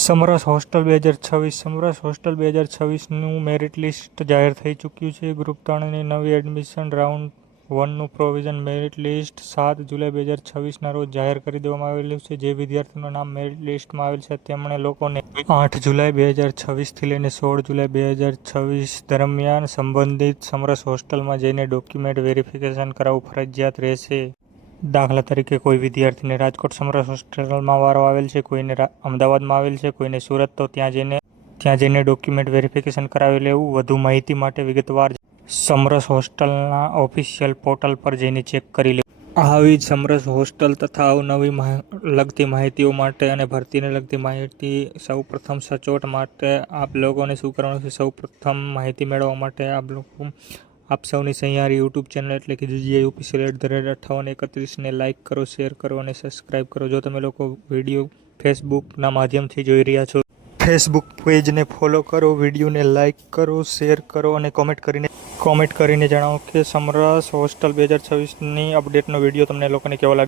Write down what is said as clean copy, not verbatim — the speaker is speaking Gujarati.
સમરસ હોસ્ટેલ 2026 સમરસ હોસ્ટેલ 2026નું મેરિટ લિસ્ટ જાહેર થઈ ચૂક્યું છે. ગ્રુપ 3ની નવી એડમિશન રાઉન્ડ 1નું પ્રોવિઝન મેરિટ લિસ્ટ 7 જુલાઈ 2026ના રોજ જાહેર કરી દેવામાં આવેલું છે. જે વિદ્યાર્થીઓનું નામ મેરિટ લિસ્ટમાં આવેલ છે તેમણે લોકોને 8 જુલાઈ 2026થી લઈને 16 જુલાઈ 2026 દરમિયાન સંબંધિત સમરસ હોસ્ટેલમાં જઈને ડોક્યુમેન્ટ વેરિફિકેશન કરાવવું ફરજિયાત રહેશે. દાખલા તરીકે કોઈ વિદ્યાર્થીને રાજકોટ સમરસ હોસ્ટેલમાં વારો આવેલ છે, કોઈને અમદાવાદમાં આવેલ છે, કોઈને સુરત, તો ત્યાં જઈને ડોક્યુમેન્ટ વેરિફિકેશન કરાવી લેવું. વધુ માહિતી માટે વિગતવાર સમરસ હોસ્ટેલના ઓફિશિયલ પોર્ટલ પર જઈને ચેક કરી લેવું. આવી જ સમરસ હોસ્ટેલ તથા અવનવી લગતી માહિતીઓ માટે અને ભરતીને લગતી માહિતી સૌપ્રથમ સચોટ માટે આપ લોકોને શું કરવાનું છે? સૌપ્રથમ માહિતી મેળવવા માટે આપ સૌની સહિયારી યુટ્યુબ ચેનલ એટલે કે GGI ઓફિશિયલ @5831ને લાઇક કરો, શેર કરો અને સબસ્ક્રાઈબ કરો. જો તમે લોકો વિડીયો ફેસબુકના માધ્યમથી જોઈ રહ્યા છો, ફેસબુક પેજને ફોલો કરો, વિડીયોને લાઇક કરો, શેર કરો અને કોમેન્ટ કરીને જણાવો કે સમરસ હોસ્ટેલ 2026ની અપડેટનો વિડીયો તમને લોકોને કેવો લાગે.